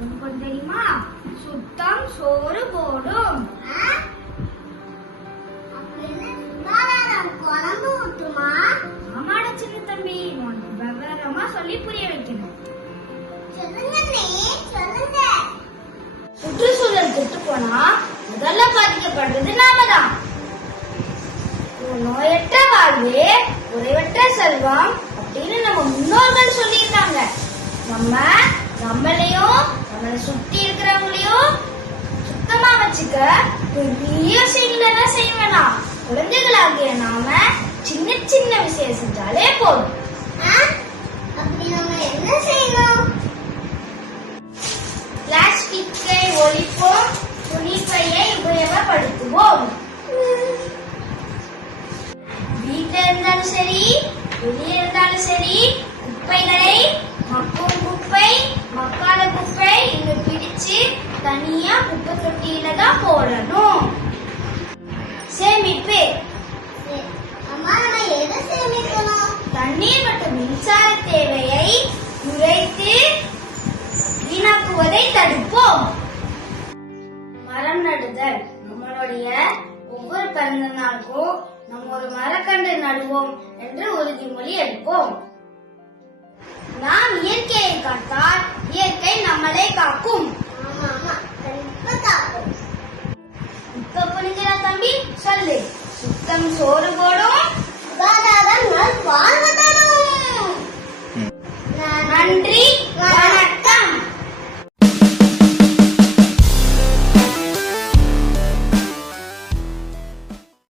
உனக்கு தெரியுமா? சுத்தம் சோறு போடும். குழம்பு ஊட்டுமா? ஆமாட சின்ன தம்பி, உனக்கு விவரமா சொல்லி புரிய வைக்கணும். சொல்லுங்க. சுற்றுச்சூழல் கெட்டு போனா முதல்ல பாதிக்கப்படுறது நாம தான். நோயற்ற வாழ்வே குறைவற்ற செல்வம் அப்படின்னு நம்ம முன்னோர்கள் சொல்லியிருக்காங்க. நம்மளையும் நம்மளை சுத்தி இருக்கிறவங்களையும் சுத்தமா வச்சுக்க பெரிய விஷயங்கள செய்ய வேணாம். குழந்தைகளாகிய நாம சின்ன சின்ன விஷயம் செஞ்சாலே போதும். அப்படி நம்ம என்ன செய்யணும்? பிளாஸ்டிக்கை ஒழிப்போம், துணிப்பையை உபயோகப்படுத்துவோம். வீட்டில் இருந்தாலும் சரி, வெளியே இருந்தாலும் சரி, குப்பைகளை மக்கும் குப்பை, மக்காத குப்பை இங்க பிரிச்சு தனியா குப்பை தொட்டியில தான் போடணும். சேமிப்பு. அம்மா, நம்ம எதை சேமிக்கணும்? தண்ணீர் மற்றும் மின்சார தேவையை குறைத்து வீணாக்குவதை தடுப்போம். மரம் நடுதல். நம்மளுடைய ஒவ்வொரு பிறந்த நாளுக்கும் நம்ம ஒரு மரக்கன்று நடுவோம் என்று உறுதிமொழி எடுப்போம். நாம் இயற்கையை காத்தால் இயற்கை நம்மளை காக்கும். இப்ப புரிஞ்சா தம்பி? சொல்லு. சுத்தம் சோறு போடும்.